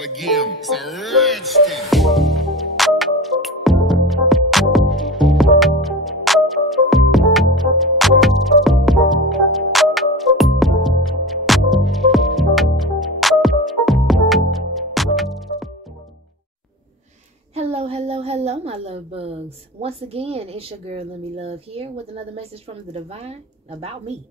start again. It's a redskin. Hello, my love bugs. Once again, it's your girl, Let Me Love, here with another message from the divine about me.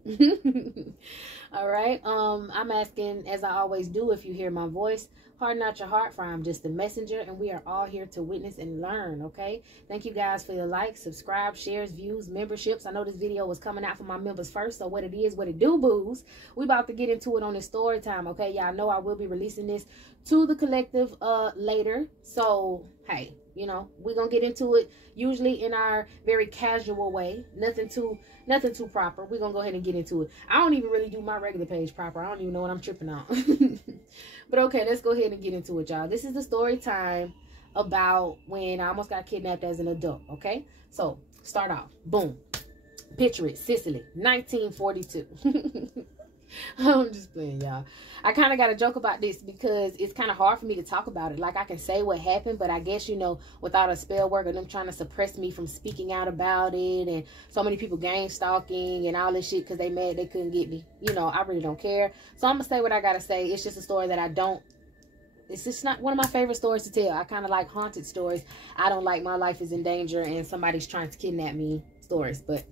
All right. I'm asking, as I always do, if you hear my voice, harden not your heart, for I'm just a messenger, and we are all here to witness and learn. Okay. Thank you guys for your likes, subscribe, shares, views, memberships. I know this video was coming out for my members first, so what it is, what it do, boos. We about to get into it on this story time. Okay. Y'all know I will be releasing this to the collective later. So, hey, you know, we're gonna get into it usually in our very casual way. Nothing too proper. We're gonna go ahead and get into it. I don't even really do my regular page proper. I don't even know what I'm tripping on. But okay, let's go ahead and get into it, y'all. This is the story time about when I almost got kidnapped as an adult. Okay, so start off. Boom. Picture it, Sicily, 1942. I'm just playing, y'all. I kind of got a joke about this because it's kind of hard for me to talk about it. Like, I can say what happened, but I guess, you know, without a spell work or them trying to suppress me from speaking out about it, and so many people gang stalking and all this shit because they mad they couldn't get me. You know, I really don't care. So I'm going to say what I got to say. It's just a story that it's just not one of my favorite stories to tell. I kind of like haunted stories. I don't like my life is in danger and somebody's trying to kidnap me stories, but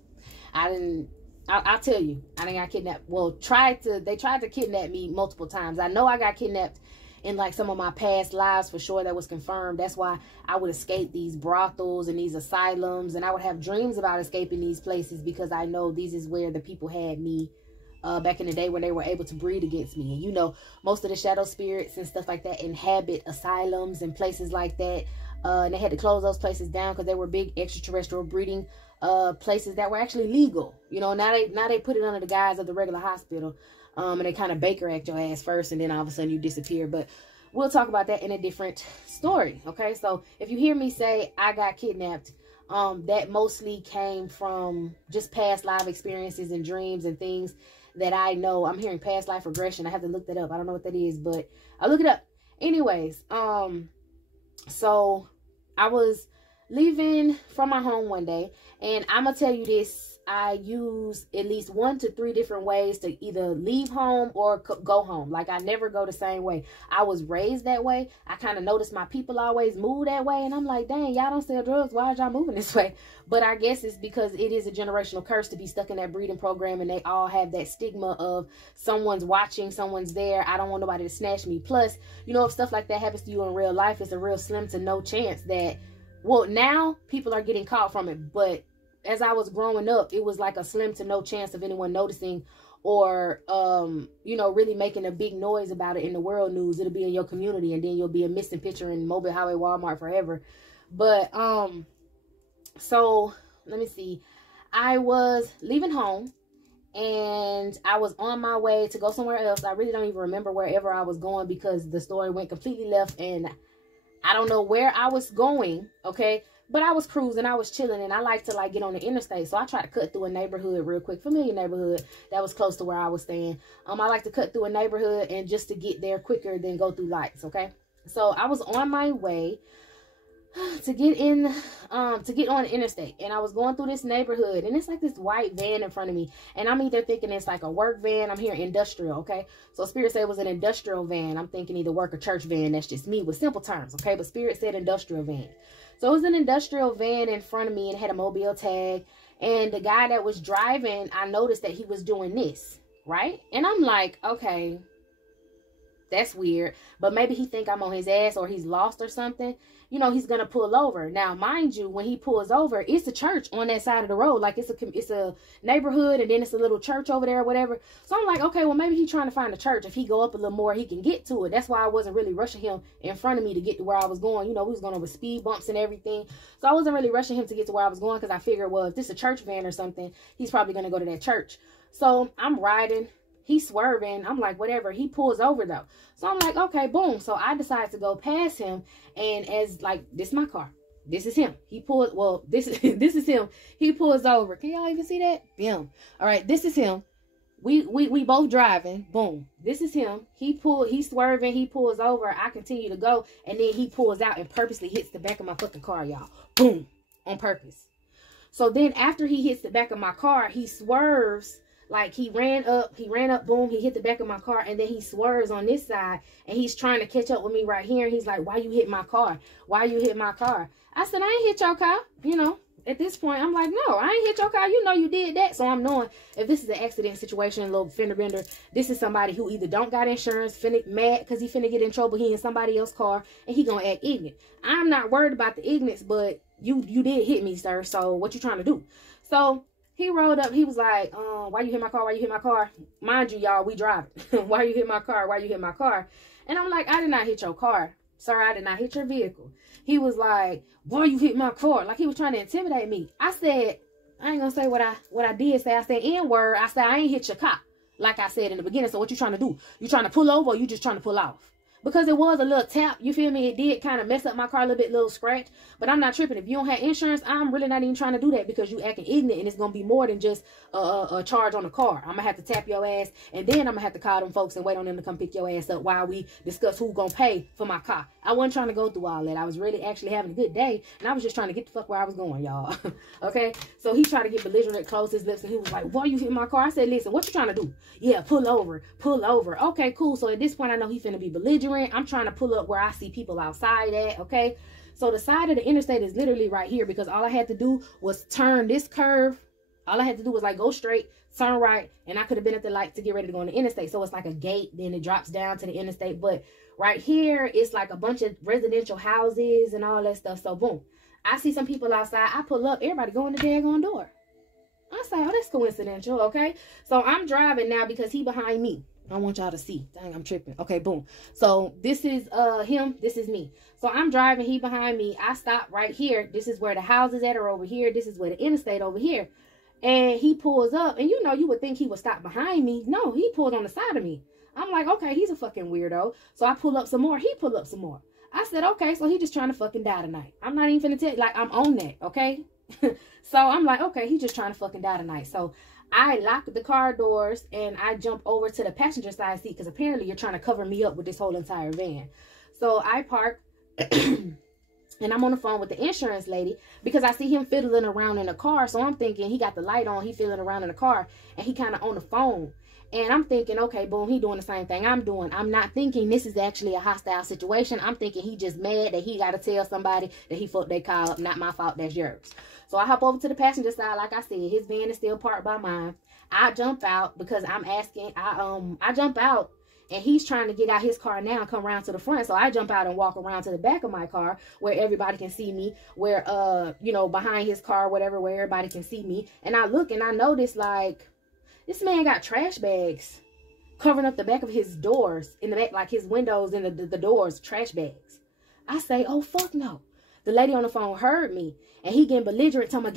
I'll tell you, I didn't got kidnapped. Well, they tried to kidnap me multiple times. I know I got kidnapped in like some of my past lives for sure. That was confirmed. That's why I would escape these brothels and these asylums, and I would have dreams about escaping these places because I know these is where the people had me back in the day when they were able to breed against me. And you know, most of the shadow spirits and stuff like that inhabit asylums and places like that. And they had to close those places down because they were big extraterrestrial breeding places that were actually legal. You know, now they put it under the guise of the regular hospital, and they kind of Baker Act your ass first, and then all of a sudden you disappear. But we'll talk about that in a different story. Okay, so if you hear me say I got kidnapped, that mostly came from just past life experiences and dreams and things that I know. I'm hearing past life regression. I have to look that up. I don't know what that is, but I'll look it up. Anyways, so I was leaving from my home one day, and I'm gonna tell you this, I use at least 1 to 3 different ways to either leave home or go home. Like, I never go the same way. I was raised that way. I kind of noticed my people always move that way, and I'm like, dang, y'all don't sell drugs, why are y'all moving this way? But I guess it's because it is a generational curse to be stuck in that breeding program, and they all have that stigma of someone's watching, someone's there, I don't want nobody to snatch me. Plus, you know, if stuff like that happens to you in real life, it's a real slim to no chance that, well, now people are getting caught from it, but as I was growing up, it was like a slim to no chance of anyone noticing or, you know, really making a big noise about it in the world news. It'll be in your community, and then you'll be a missing picture in Mobile Highway Walmart forever. But, so let me see. I was leaving home, and I was on my way to go somewhere else. I really don't even remember wherever I was going because the story went completely left, and I don't know where I was going, okay? But I was cruising, I was chilling, and I like to like get on the interstate. So I tried to cut through a neighborhood real quick, familiar neighborhood that was close to where I was staying. I like to cut through a neighborhood and just to get there quicker than go through lights, okay? So I was on my way to get on the interstate, and I was going through this neighborhood, and it's like this white van in front of me, and I'm either thinking it's like a work van. I'm hearing industrial, okay? So Spirit said it was an industrial van. I'm thinking either work or church van. That's just me with simple terms, okay? But Spirit said industrial van. So it was an industrial van in front of me, and it had a mobile tag, and the guy that was driving, I noticed that he was doing this, right? And I'm like, okay, that's weird, but maybe he think I'm on his ass or he's lost or something. You know, he's gonna pull over. Now, mind you, when he pulls over, it's a church on that side of the road. Like, it's a neighborhood, and then it's a little church over there or whatever. So I'm like, okay, well, maybe he's trying to find a church. If he go up a little more, he can get to it. That's why I wasn't really rushing him in front of me to get to where I was going. You know, we was going over speed bumps and everything. So I wasn't really rushing him to get to where I was going because I figured, well, if this is a church van or something, he's probably gonna go to that church. So I'm riding. He's swerving. I'm like, whatever. He pulls over though. So I'm like, okay, boom. So I decide to go past him. And as like, this is my car. This is him. He pulls, this is him. He pulls over. Can y'all even see that? Bam. All right, this is him. we both driving. Boom. This is him. He's swerving. He pulls over. I continue to go. And then he pulls out and purposely hits the back of my fucking car, y'all. Boom. On purpose. So then after he hits the back of my car, he swerves. Like he ran up, boom, he hit the back of my car, and then he swerves on this side, and he's trying to catch up with me right here. And he's like, why you hit my car? Why you hit my car? I said, I ain't hit your car. You know, at this point, I'm like, no, I ain't hit your car. You know you did that. So I'm knowing if this is an accident situation, a little fender bender, this is somebody who either don't got insurance, finna mad because he finna get in trouble, he in somebody else's car, and he gonna act ignorant. I'm not worried about the ignorance, but you did hit me, sir. So what you trying to do? So he rolled up. He was like, why you hit my car? Why you hit my car? Mind you, y'all, we driving. Why you hit my car? Why you hit my car? And I'm like, I did not hit your car. Sir, I did not hit your vehicle. He was like, why you hit my car? Like he was trying to intimidate me. I said, I ain't gonna say what I did say. I said N-word. I said, I ain't hit your car. Like I said in the beginning. So what you trying to do? You trying to pull over or you just trying to pull off? Because it was a little tap, you feel me? It did kind of mess up my car a little bit, little scratch. But I'm not tripping. If you don't have insurance, I'm really not even trying to do that because you acting ignorant, and it's going to be more than just a charge on the car. I'm going to have to tap your ass, and then I'm going to have to call them folks and wait on them to come pick your ass up while we discuss who's going to pay for my car. I wasn't trying to go through all that. I was really actually having a good day, and I was just trying to get the fuck where I was going, y'all. Okay? So he tried to get belligerent, close his lips, and he was like, why you hit my car? I said, listen, what you trying to do? Yeah, pull over, pull over. Okay, cool. So at this point, I know he finna be belligerent. I'm trying to pull up where I see people outside at, okay? So the side of the interstate is literally right here because all I had to do was turn this curve. All I had to do was like go straight, turn right, and I could have been at the light to get ready to go on the interstate. So it's like a gate, then it drops down to the interstate. But right here, it's like a bunch of residential houses and all that stuff. So boom, I see some people outside. I pull up, everybody go in the daggone door. I say, oh, that's coincidental, okay? So I'm driving now because he behind me. I want y'all to see. Dang, I'm tripping. Okay, boom. So this is him. This is me. So I'm driving. He behind me. I stop right here. This is where the houses at are over here. This is where the interstate over here. And he pulls up. And you know, you would think he would stop behind me. No, he pulled on the side of me. I'm like, okay, he's a fucking weirdo. So I pull up some more. He pull up some more. I said, okay, so he just trying to fucking die tonight. I'm not even finna tell you. Like, I'm on that, okay? So I'm like, okay, he just trying to fucking die tonight. So I lock the car doors and I jump over to the passenger side seat because apparently you're trying to cover me up with this whole entire van. So I park and I'm on the phone with the insurance lady because I see him fiddling around in the car. So I'm thinking he got the light on, he fiddling around in the car, and he kind of on the phone. And I'm thinking, okay, boom, he doing the same thing I'm doing. I'm not thinking this is actually a hostile situation. I'm thinking he just mad that he got to tell somebody that he fucked their car up. Not my fault, that's yours. So I hop over to the passenger side. Like I said, his van is still parked by mine. I jump out because I'm asking. I jump out and he's trying to get out his car now and come around to the front. So I jump out and walk around to the back of my car where everybody can see me, where, you know, behind his car, whatever, where everybody can see me. And I look and I notice, like, this man got trash bags covering up the back of his doors, in the back, like his windows and the doors, trash bags. I say, oh, fuck no. The lady on the phone heard me, and he getting belligerent, talking about,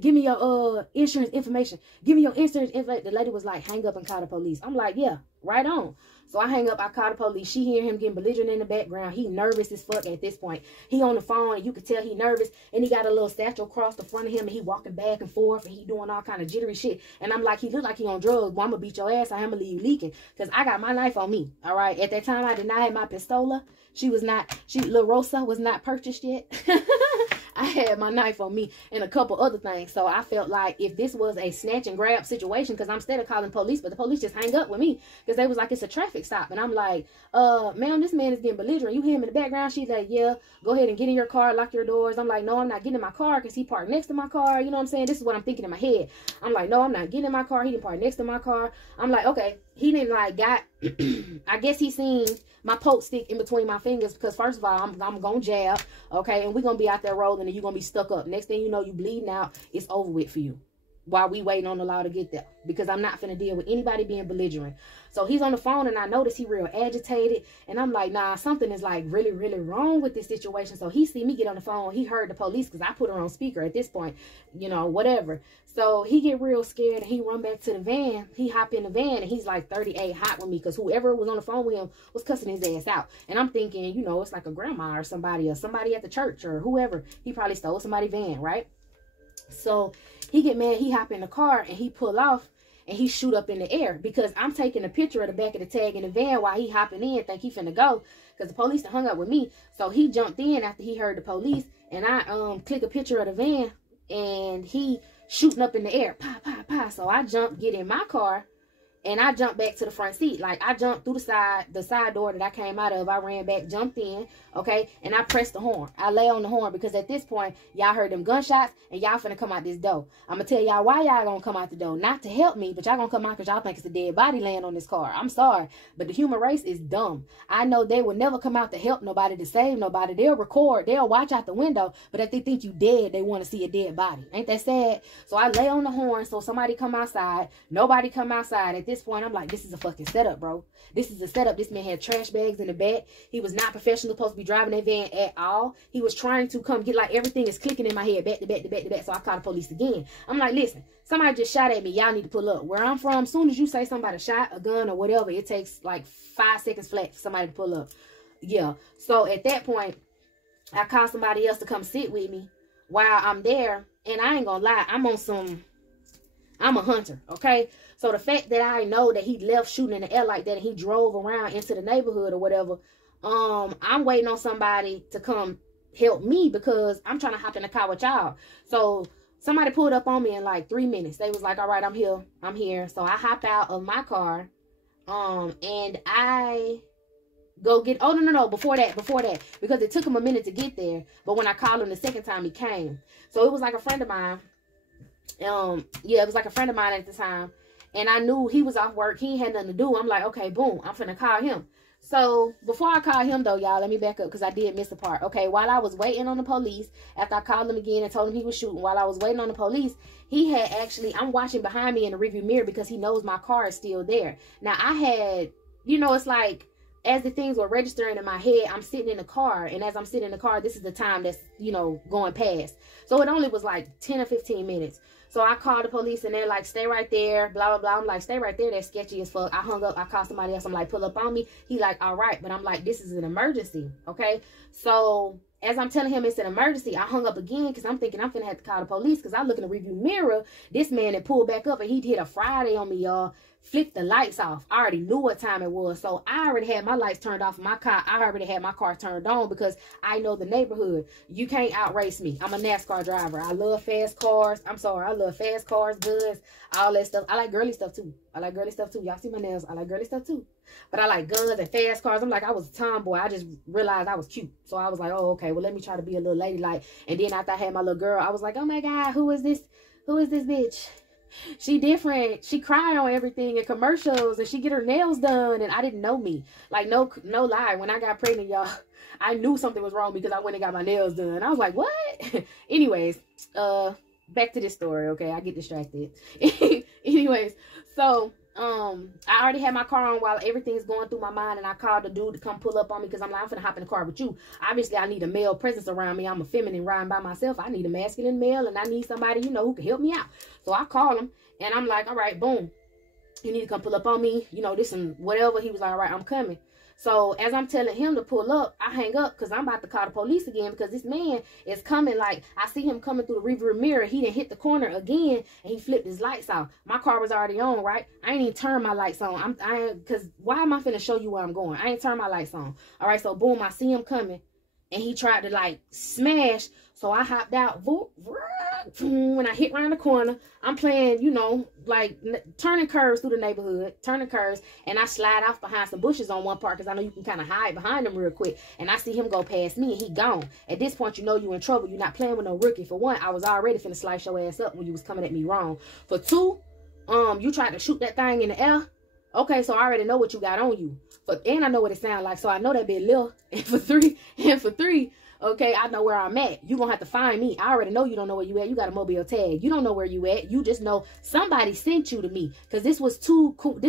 give me your insurance information. Give me your insurance information. The lady was like, hang up and call the police. I'm like, yeah, right on. So I hang up, I call the police. She hear him getting belligerent in the background. He nervous as fuck at this point. He on the phone, and you could tell he nervous, and he got a little satchel across the front of him, and he walking back and forth, and he doing all kind of jittery shit. And I'm like, he look like he on drugs. Well, I'm gonna beat your ass. I'm gonna leave you leaking, because I got my knife on me, all right? At that time, I did not have my pistola. La Rosa was not purchased yet. I had my knife on me and a couple other things. So I felt like if this was a snatch and grab situation, because I'm instead of calling police, but the police just hang up with me because they was like, it's a traffic stop. And I'm like, ma'am, this man is getting belligerent. You hear him in the background? She's like, yeah, go ahead and get in your car, lock your doors. I'm like, no, I'm not getting in my car because he parked next to my car. You know what I'm saying? This is what I'm thinking in my head. I'm like, no, I'm not getting in my car. He didn't park next to my car. I'm like, okay. He didn't like got, I guess he seen my poke stick in between my fingers because first of all, I'm going to jab, okay? And we're going to be out there rolling and you're going to be stuck up. Next thing you know, you bleeding out. It's over with for you while we waiting on the law to get there because I'm not finna deal with anybody being belligerent. So he's on the phone and I notice he real agitated and I'm like, nah, something is like really, really wrong with this situation. So he see me get on the phone. He heard the police because I put her on speaker at this point, you know, whatever. So he get real scared and he run back to the van. He hop in the van and he's like 38 hot with me because whoever was on the phone with him was cussing his ass out. And I'm thinking, you know, it's like a grandma or somebody at the church or whoever. He probably stole somebody's van, right? So he get mad, he hop in the car and he pull off and he shoot up in the air because I'm taking a picture of the back of the tag in the van while he hopping in, think he finna go because the police hung up with me. So he jumped in after he heard the police, and I click a picture of the van, and he shooting up in the air, pa pa pa. So I jump, get in my car, and I jumped back to the front seat. Like, I jumped through the side door that I came out of. I ran back, jumped in, okay? And I pressed the horn. I lay on the horn because at this point, y'all heard them gunshots, and y'all finna come out this door. I'm gonna tell y'all why y'all gonna come out the door. Not to help me, but y'all gonna come out because y'all think it's a dead body laying on this car. I'm sorry, but the human race is dumb. I know they will never come out to help nobody, to save nobody. They'll record, they'll watch out the window, but if they think you dead, they want to see a dead body. Ain't that sad? So I lay on the horn so somebody come outside. Nobody come outside. At this point, I'm like, this is a fucking setup, bro. This is a setup. This man had trash bags in the back. He was not professional, supposed to be driving that van at all. He was trying to come get, like, everything is clicking in my head, back to back to back to back. So I called the police again. I'm like, listen, somebody just shot at me. Y'all need to pull up. Where I'm from, as soon as you say somebody shot, a gun or whatever, it takes like 5 seconds flat for somebody to pull up. Yeah. So at that point, I called somebody else to come sit with me while I'm there. And I ain't gonna lie, I'm a hunter, okay? So the fact that I know that he left shooting in the air like that and he drove around into the neighborhood or whatever, I'm waiting on somebody to come help me because I'm trying to hop in the car with y'all. So somebody pulled up on me in like 3 minutes. They was like, all right, I'm here. So I hop out of my car, and I go get, oh, no, before that, because it took him a minute to get there. But when I called him the second time, he came. So it was like a friend of mine. Yeah, it was like a friend of mine at the time. And I knew he was off work. He ain't had nothing to do. I'm like, okay, boom, I'm finna call him. So before I call him though, y'all, let me back up because I did miss a part. Okay, while I was waiting on the police, after I called him again and told him he was shooting, while I was waiting on the police, he had actually, I'm watching behind me in the rearview mirror because he knows my car is still there. Now I had, you know, it's like, as the things were registering in my head, I'm sitting in the car. And as I'm sitting in the car, this is the time that's, you know, going past. So it only was like 10 or 15 minutes. So I called the police and they're like, stay right there, blah, blah, blah. I'm like, stay right there. That's sketchy as fuck. I hung up. I called somebody else. I'm like, pull up on me. He like, all right. But I'm like, this is an emergency. Okay. So as I'm telling him it's an emergency, I hung up again because I'm thinking I'm finna have to call the police because I look in the rearview mirror. This man had pulled back up and he hit a Friday on me, y'all. Flipped the lights off. I already knew what time it was. So I already had my lights turned off in my car. I already had my car turned on because I know the neighborhood. You can't outrace me. I'm a NASCAR driver. I love fast cars. I'm sorry. I love fast cars, guns, all that stuff. I like girly stuff too. Y'all see my nails. I like girly stuff too. But I like guns and fast cars. I'm like, I was a tomboy. I just realized I was cute. So I was like, oh, okay. Well, let me try to be a little ladylike. And then after I had my little girl, I was like, oh my God, who is this? Who is this bitch? She different. She cry on everything in commercials and she get her nails done. And I didn't know me. Like, no lie. When I got pregnant, y'all, I knew something was wrong because I went and got my nails done. I was like, what? Anyways, back to this story. Okay, I get distracted. Anyways, so I already had my car on while everything's going through my mind, and I called the dude to come pull up on me because I'm like, I'm finna hop in the car with you. Obviously, I need a male presence around me. I'm a feminine riding by myself. I need a masculine male, and I need somebody, you know, who can help me out. So I call him, and I'm like, all right, boom. You need to come pull up on me, you know, this and whatever. He was like, all right, I'm coming. So as I'm telling him to pull up, I hang up because I'm about to call the police again because this man is coming. Like, I see him coming through the rearview mirror. He didn't hit the corner again and he flipped his lights off. My car was already on, right? I ain't even turn my lights on. Because why am I finna show you where I'm going? I ain't turn my lights on. All right, so boom, I see him coming and he tried to like smash. So I hopped out. When I hit around the corner, I'm playing, you know, like turning curves through the neighborhood, and I slide off behind some bushes on one part because I know you can kind of hide behind them real quick. And I see him go past me and he gone. At this point, you know you in trouble. You're not playing with no rookie. For one, I was already finna slice your ass up when you was coming at me wrong. For two, you tried to shoot that thing in the air. Okay, so I already know what you got on you. And I know what it sounds like, so I know that bit little. And for three, okay, I know where I'm at. You gonna have to find me. I already know you don't know where you at. You got a mobile tag. You don't know where you at. You just know somebody sent you to me. Because this was too cool.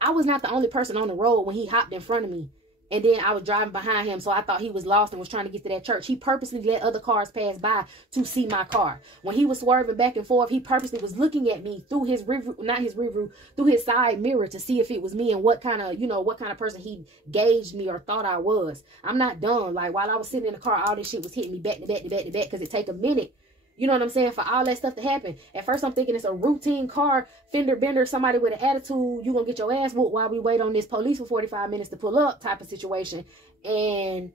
I was not the only person on the road when he hopped in front of me. And then I was driving behind him, so I thought he was lost and was trying to get to that church. He purposely let other cars pass by to see my car. When he was swerving back and forth, he purposely was looking at me through his through his side mirror to see if it was me and what kind of person he gauged me or thought I was. I'm not dumb. Like, while I was sitting in the car, all this shit was hitting me back to back to back to back because it take a minute. You know what I'm saying? For all that stuff to happen. At first, I'm thinking it's a routine car fender bender, somebody with an attitude, you gonna get your ass whooped while we wait on this police for 45 minutes to pull up type of situation. And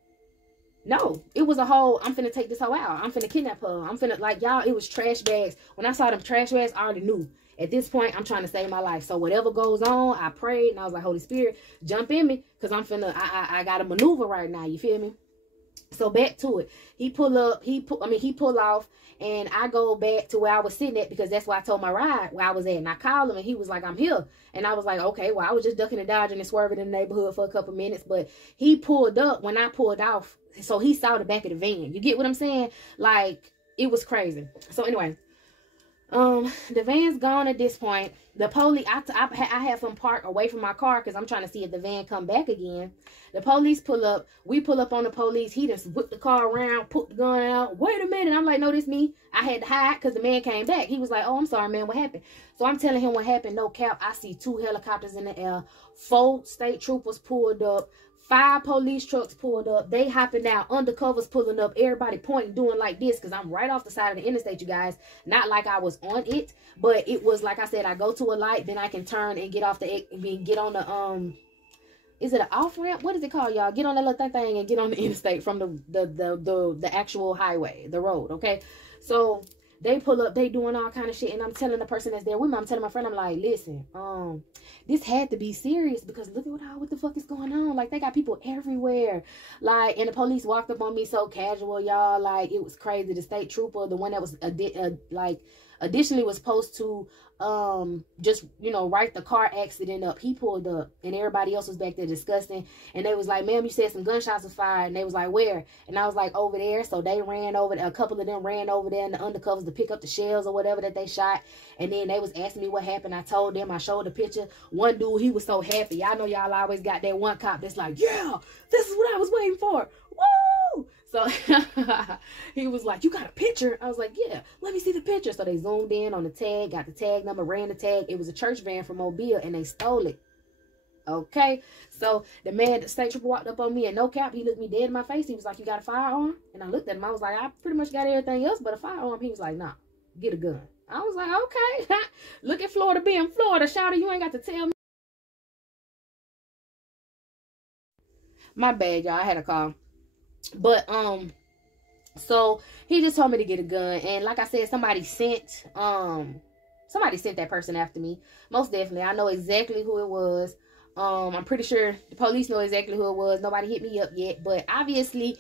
no, it was a whole, I'm finna take this hoe out. I'm finna kidnap her. I'm finna, like, y'all, it was trash bags. When I saw them trash bags, I already knew. At this point, I'm trying to save my life. So whatever goes on, I prayed, and I was like, Holy Spirit, jump in me, because I'm finna, I got to maneuver right now. You feel me? So back to it. He pull off, and I go back to where I was sitting at, because that's where I told my ride where I was at. And I called him, and he was like, I'm here. And I was like, okay, well, I was just ducking and dodging and swerving in the neighborhood for a couple minutes. But he pulled up when I pulled off. So he saw the back of the van. You get what I'm saying? Like, it was crazy. So anyway, the van's gone at this point. The police, I have him park away from my car because I'm trying to see if the van come back again. The police pull up. We pull up on the police. He just whipped the car around, put the gun out. Wait a minute. I'm like, no, this me. I had to hide because the man came back. He was like, oh, I'm sorry, man. What happened? So I'm telling him what happened. No cap. I see 2 helicopters in the air. 4 state troopers pulled up. 5 police trucks pulled up. They hopping down. Undercovers pulling up. Everybody pointing, doing like this, because I'm right off the side of the interstate, you guys. Not like I was on it, but it was like I said, I go to a light, then I can turn and get off the, get on the, is it an off ramp? What is it called, y'all? Get on that little thing and get on the interstate from the actual highway, the road, okay? So they pull up, they doing all kind of shit, and I'm telling the person that's there with me, I'm telling my friend, I'm like, listen, this had to be serious, because look at what the fuck is going on. Like, they got people everywhere. Like, and the police walked up on me so casual, y'all. Like, it was crazy. The state trooper, the one that was additionally was supposed to just, you know, write the car accident up, he pulled up, and everybody else was back there discussing, and they was like, ma'am, you said some gunshots was fired, and they was like, where? And I was like, over there. So they ran over there, a couple of them ran over there in the undercovers to pick up the shells or whatever that they shot, and then they was asking me what happened. I told them, I showed the picture. One dude, he was so happy. Y'all know y'all always got that one cop that's like, yeah, this is what I was waiting for. Woo! So he was like, you got a picture? I was like, yeah, let me see the picture. So they zoomed in on the tag, got the tag number, ran the tag. It was a church van from Mobile, and they stole it. Okay, so the state trooper walked up on me, and no cap, he looked me dead in my face. He was like, you got a firearm? And I looked at him. I was like, I pretty much got everything else but a firearm. He was like, nah, get a gun. I was like, okay. Look at Florida being Florida. Shouty, you ain't got to tell me. My bad, y'all. I had a call. But so he just told me to get a gun, and like I said, somebody sent that person after me. Most definitely. I know exactly who it was. I'm pretty sure the police know exactly who it was. Nobody hit me up yet, but obviously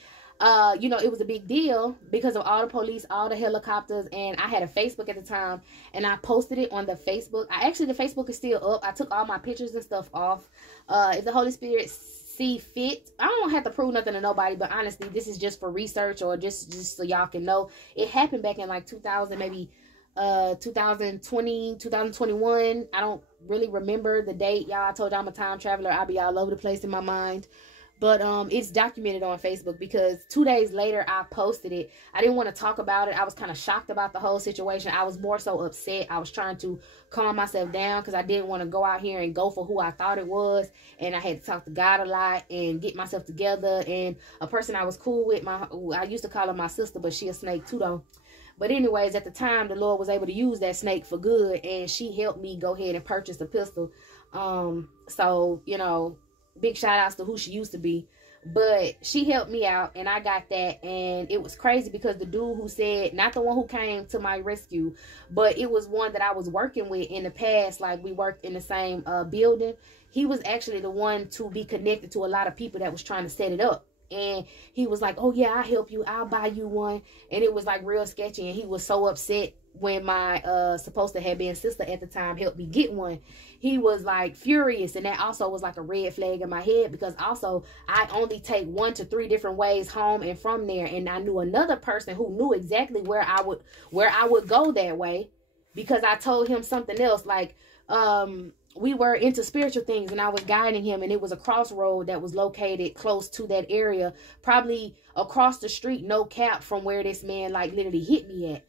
you know, it was a big deal because of all the police, all the helicopters, and I had a Facebook at the time, and I posted it on the Facebook. The Facebook is still up. I took all my pictures and stuff off. If the Holy Spirit see fit, I don't have to prove nothing to nobody, but honestly, this is just for research, or just so y'all can know. It happened back in like 2000, maybe 2020, 2021. I don't really remember the date, y'all. I told y'all I'm a time traveler. I'll be all over the place in my mind. But it's documented on Facebook, because 2 days later I posted it. I didn't want to talk about it. I was kind of shocked about the whole situation. I was more so upset. I was trying to calm myself down, because I didn't want to go out here and go for who I thought it was. And I had to talk to God a lot and get myself together. And a person I was cool with, I used to call her my sister, but she a snake too though. But anyways, at the time, the Lord was able to use that snake for good, and she helped me go ahead and purchase a pistol. So, you know, big shout outs to who she used to be. But she helped me out, and I got that. And it was crazy, because the dude who said, not the one who came to my rescue, but it was one that I was working with in the past, like we worked in the same building. He was actually the one to be connected to a lot of people that was trying to set it up. And he was like, oh yeah, I'll help you, I'll buy you one. And it was like real sketchy, and he was so upset when my supposed to have been sister at the time helped me get one. He was like furious, and that also was like a red flag in my head, because also I only take 1 to 3 different ways home and from there. And I knew another person who knew exactly where I would go that way, because I told him something else, like we were into spiritual things, and I was guiding him, and it was a crossroad that was located close to that area, probably across the street, no cap, from where this man like literally hit me at,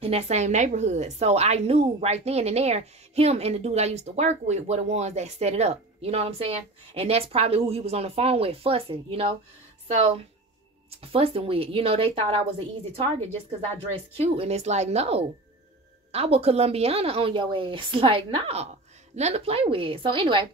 in that same neighborhood. So I knew right then and there, him and the dude I used to work with were the ones that set it up. You know what I'm saying? And that's probably who he was on the phone with fussing, you know? So fussing with. You know, they thought I was an easy target just because I dressed cute. And it's like, no, I will Colombiana on your ass. Like, no, nothing to play with. So anyway,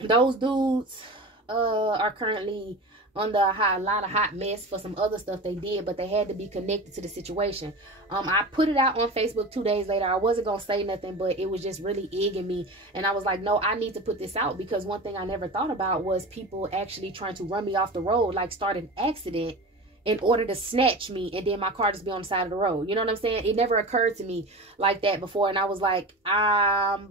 those dudes are currently under a lot of hot mess for some other stuff they did, but they had to be connected to the situation. I put it out on Facebook 2 days later. I wasn't gonna say nothing, but it was just really egging me, and I was like, no, I need to put this out, because one thing I never thought about was people actually trying to run me off the road, like start an accident in order to snatch me, and then my car just be on the side of the road. You know what I'm saying? It never occurred to me like that before. And I was like,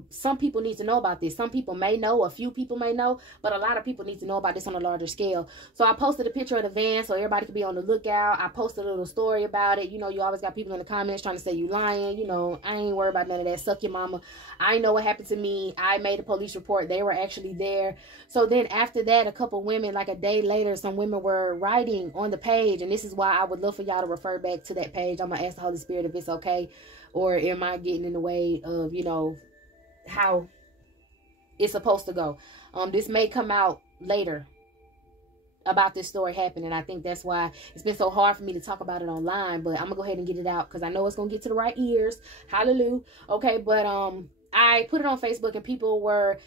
some people need to know about this. Some people may know, a few people may know, but a lot of people need to know about this on a larger scale. So I posted a picture of the van so everybody could be on the lookout. I posted a little story about it. You know, you always got people in the comments trying to say you lying. You know, I ain't worried about none of that. Suck your mama. I know what happened to me. I made a police report. They were actually there. So then after that, a couple women, like a day later, some women were writing on the page. And this is why I would love for y'all to refer back to that page. I'm going to ask the Holy Spirit if it's okay, or am I getting in the way of, you know, how it's supposed to go. This may come out later about this story happening. I think that's why it's been so hard for me to talk about it online, but I'm gonna go ahead and get it out because I know it's gonna get to the right ears. Hallelujah. Okay, but I put it on Facebook and people were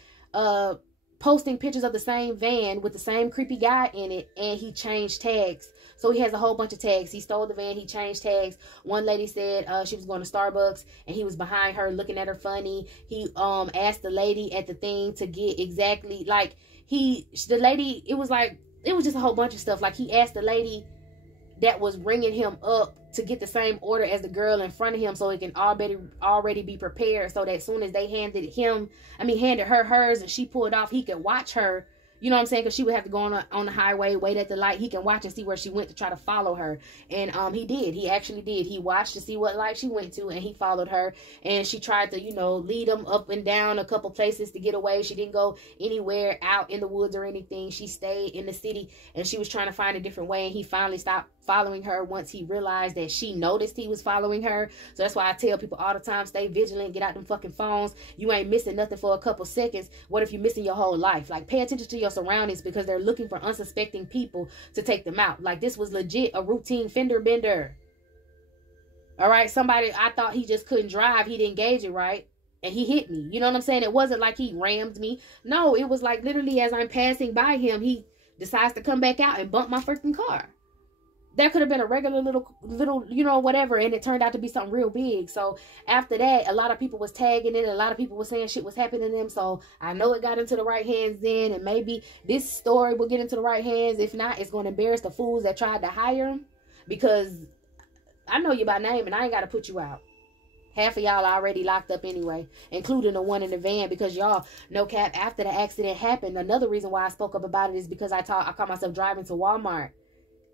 posting pictures of the same van with the same creepy guy in it, and he changed tags. So he has a whole bunch of tags. He stole the van. He changed tags. One lady said she was going to Starbucks and he was behind her looking at her funny. He asked the lady at the thing to get exactly like the lady. It was just a whole bunch of stuff. Like he asked the lady that was ringing him up to get the same order as the girl in front of him, so it can already be prepared, so that as soon as they handed her hers and she pulled off, he could watch her. You know what I'm saying? Because she would have to go on the highway, wait at the light. He can watch and see where she went to try to follow her. And he did. He actually did. He watched to see what light she went to, and he followed her. And she tried to, you know, lead him up and down a couple places to get away. She didn't go anywhere out in the woods or anything. She stayed in the city, and she was trying to find a different way. And he finally stopped following her once he realized that she noticed he was following her. So that's why I tell people all the time, stay vigilant, get out them fucking phones. You ain't missing nothing for a couple seconds. What if you're missing your whole life? Like, pay attention to your surroundings, because they're looking for unsuspecting people to take them out. Like, this was legit a routine fender bender. All right, somebody, I thought he just couldn't drive. He didn't gauge it right, and he hit me. You know what I'm saying? It wasn't like he rammed me. No, it was like literally as I'm passing by him, he decides to come back out and bump my freaking car. That could have been a regular little, you know, whatever, and it turned out to be something real big. So after that, a lot of people was tagging it. A lot of people were saying shit was happening to them. So I know it got into the right hands then, and maybe this story will get into the right hands. If not, it's going to embarrass the fools that tried to hire him, because I know you by name, and I ain't got to put you out. Half of y'all already locked up anyway, including the one in the van, because y'all, no cap, after the accident happened, another reason why I spoke up about it is because I caught myself driving to Walmart,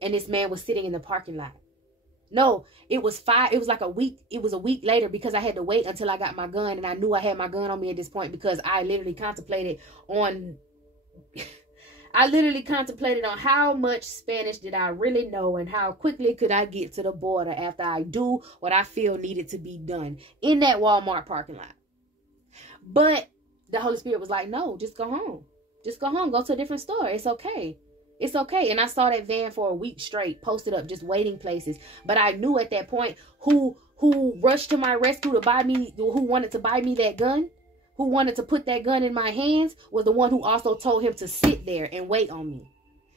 and this man was sitting in the parking lot. No, it was like a week. It was a week later, because I had to wait until I got my gun, and I knew I had my gun on me at this point, because I literally contemplated on how much Spanish did I really know, and how quickly could I get to the border after I do what I feel needed to be done in that Walmart parking lot. But the Holy Spirit was like, no, just go home. Just go home. Go to a different store. It's okay. It's okay. And I saw that van for a week straight, posted up, just waiting places. But I knew at that point who rushed to my rescue to buy me, who wanted to buy me that gun, who wanted to put that gun in my hands, was the one who also told him to sit there and wait on me.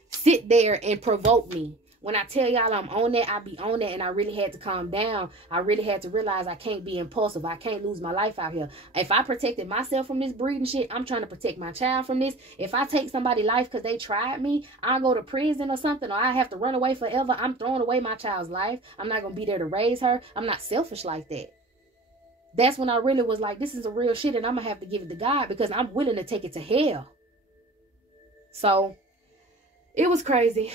Sit there and provoke me. When I tell y'all I'm on that, I be on that, and I really had to calm down. I really had to realize I can't be impulsive. I can't lose my life out here. If I protected myself from this breeding shit, I'm trying to protect my child from this. If I take somebody's life because they tried me, I'll go to prison or something, or I have to run away forever. I'm throwing away my child's life. I'm not going to be there to raise her. I'm not selfish like that. That's when I really was like, this is a real shit, and I'm going to have to give it to God, because I'm willing to take it to hell. So it was crazy.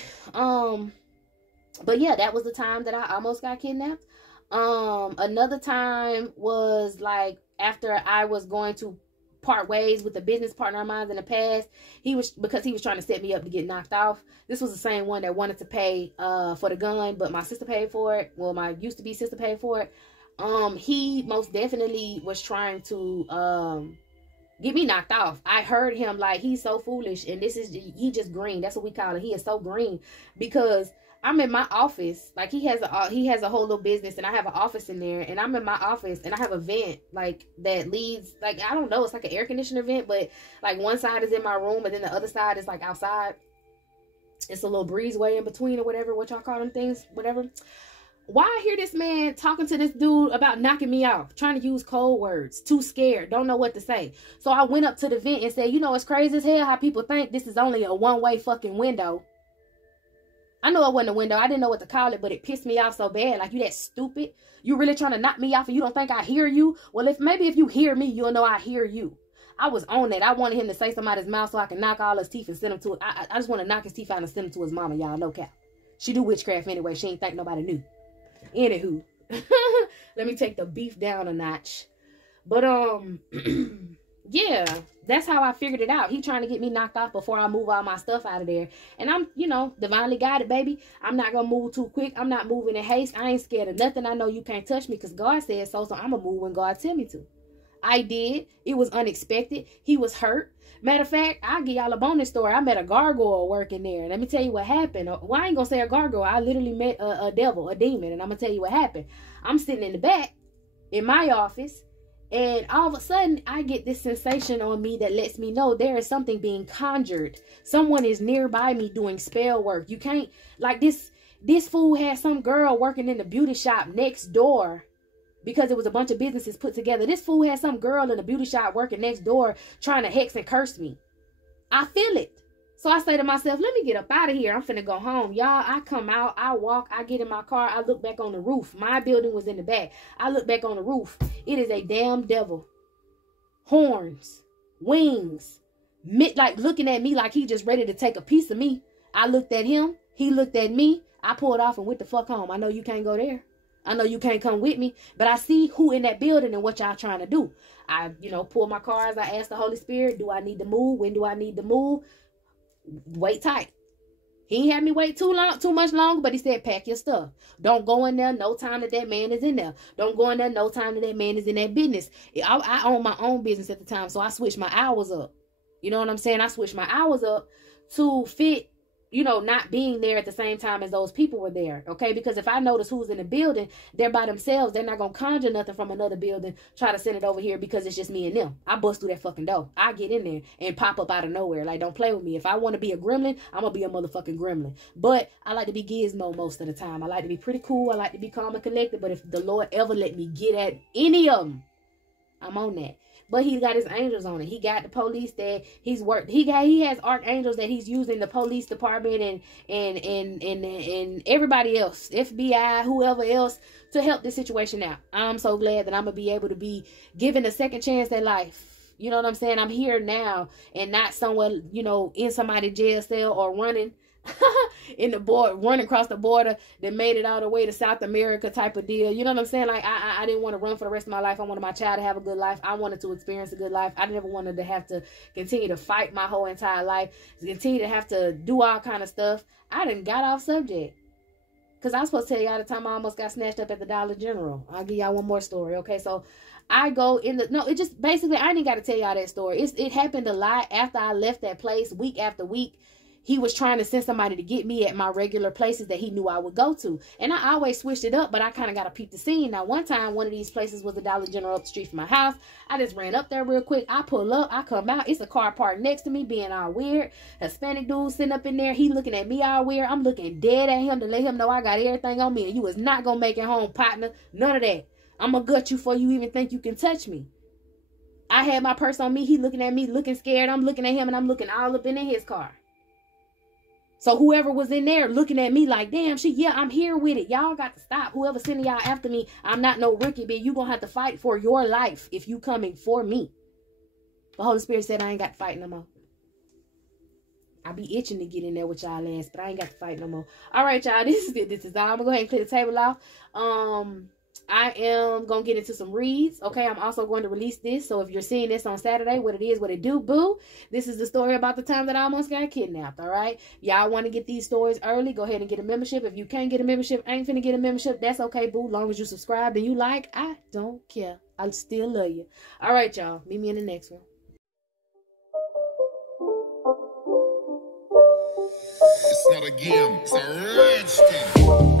But yeah, that was the time that I almost got kidnapped. Another time was like after I was going to part ways with a business partner of mine in the past. Because he was trying to set me up to get knocked off. This was the same one that wanted to pay for the gun, but my sister paid for it. Well, my used to be sister paid for it. He most definitely was trying to get me knocked off. I heard him like, he's so foolish, and he just green. That's what we call it. He is so green because I'm in my office. Like, he has a whole little business, and I have an office in there, and I'm in my office, and I have a vent like that leads, like, I don't know, it's like an air conditioner vent, but like one side is in my room, and then the other side is like outside. It's a little breezeway in between, or whatever, what y'all call them things, whatever. Why I hear this man talking to this dude about knocking me off, trying to use code words, too scared, don't know what to say. So I went up to the vent and said, you know, it's crazy as hell how people think this is only a one-way fucking window. I know it wasn't a window. I didn't know what to call it, but it pissed me off so bad. Like, you that stupid? You really trying to knock me off and you don't think I hear you? Well, maybe if you hear me, you'll know I hear you. I was on that. I wanted him to say something out his mouth so I can knock all his teeth and send him to it. I just want to knock his teeth out and send him to his mama, y'all. No cap. She do witchcraft anyway. She ain't think nobody knew. Anywho, let me take the beef down a notch. But yeah, that's how I figured it out. He trying to get me knocked off before I move all my stuff out of there. And I'm, you know, divinely guided, baby. I'm not gonna move too quick. I'm not moving in haste. I ain't scared of nothing. I know you can't touch me because God said so. So I'm gonna move when God tell me to. I did. It was unexpected. He was hurt. Matter of fact, I'll give y'all a bonus story. I met a gargoyle working there. Let me tell you what happened. Well, I ain't gonna say a gargoyle. I literally met a devil, a demon, and I'm gonna tell you what happened. I'm sitting in the back in my office, and all of a sudden, I get this sensation on me that lets me know there is something being conjured. Someone is nearby me doing spell work. You can't, like, this fool had some girl working in the beauty shop next door. Because it was a bunch of businesses put together. This fool had some girl in a beauty shop working next door trying to hex and curse me. I feel it. So I say to myself, let me get up out of here. I'm finna go home. Y'all, I come out, I walk, I get in my car, I look back on the roof. My building was in the back. I look back on the roof. It is a damn devil. Horns, wings, like looking at me like he just ready to take a piece of me. I looked at him. He looked at me. I pulled off and went the fuck home. I know you can't go there. I know you can't come with me, but I see who in that building and what y'all trying to do. I, you know, pull my cards. I ask the Holy Spirit, do I need to move? When do I need to move? Wait tight. He ain't had me wait too much longer, but he said, pack your stuff. Don't go in there no time that man is in there. Don't go in there no time that man is in that business. I own my own business at the time, so I switched my hours up. You know what I'm saying? I switched my hours up to fit, you know, not being there at the same time as those people were there, okay? Because if I notice who's in the building, they're by themselves. They're not going to conjure nothing from another building, try to send it over here because it's just me and them. I bust through that fucking door. I get in there and pop up out of nowhere. Like, don't play with me. If I want to be a gremlin, I'm going to be a motherfucking gremlin. But I like to be gizmo most of the time. I like to be pretty cool. I like to be calm and collected. But if the Lord ever let me get at any of them, I'm on that. But he got his angels on it. He got the police that he's worked. He has archangels that he's using, the police department and everybody else, FBI, whoever else, to help this situation out. I'm so glad that I'm gonna be able to be given a second chance at life. You know what I'm saying? I'm here now and not somewhere, you know, in somebody's jail cell or running running across the border that made it all the way to South America type of deal. You know what I'm saying? Like, I didn't want to run for the rest of my life. I wanted my child to have a good life. I wanted to experience a good life. I never wanted to have to continue to fight my whole entire life, to continue to have to do all kind of stuff. I done got off subject. Because I was supposed to tell y'all the time I almost got snatched up at the Dollar General. I'll give y'all one more story, okay? So I go in the... No, it just... Basically, I didn't got to tell y'all that story. It happened a lot after I left that place, week after week. He was trying to send somebody to get me at my regular places that he knew I would go to. And I always switched it up, but I kind of got to peep the scene. Now, one time, one of these places was the Dollar General up the street from my house. I just ran up there real quick. I pull up. I come out. It's a car parked next to me being all weird. Hispanic dude sitting up in there. He looking at me all weird. I'm looking dead at him to let him know I got everything on me. And you was not going to make it home, partner. None of that. I'm going to gut you before you even think you can touch me. I had my purse on me. He looking at me, looking scared. I'm looking at him, and I'm looking all up in his car. So whoever was in there looking at me like, damn, I'm here with it. Y'all got to stop. Whoever sending y'all after me, I'm not no rookie, but you going to have to fight for your life if you coming for me. The Holy Spirit said I ain't got to fight no more. I be itching to get in there with y'all ass, but I ain't got to fight no more. All right, y'all, this is it. This is all. I'm going to go ahead and clear the table off. I am going to get into some reads. Okay, I'm also going to release this. So if you're seeing this on Saturday, what it is, what it do, boo. This is the story about the time that I almost got kidnapped, all right? Y'all want to get these stories early, go ahead and get a membership. If you can't get a membership, ain't finna get a membership, that's okay, boo. Long as you subscribe and you like, I don't care. I still love you. All right, y'all. Meet me in the next one. start again. It's a rich thing.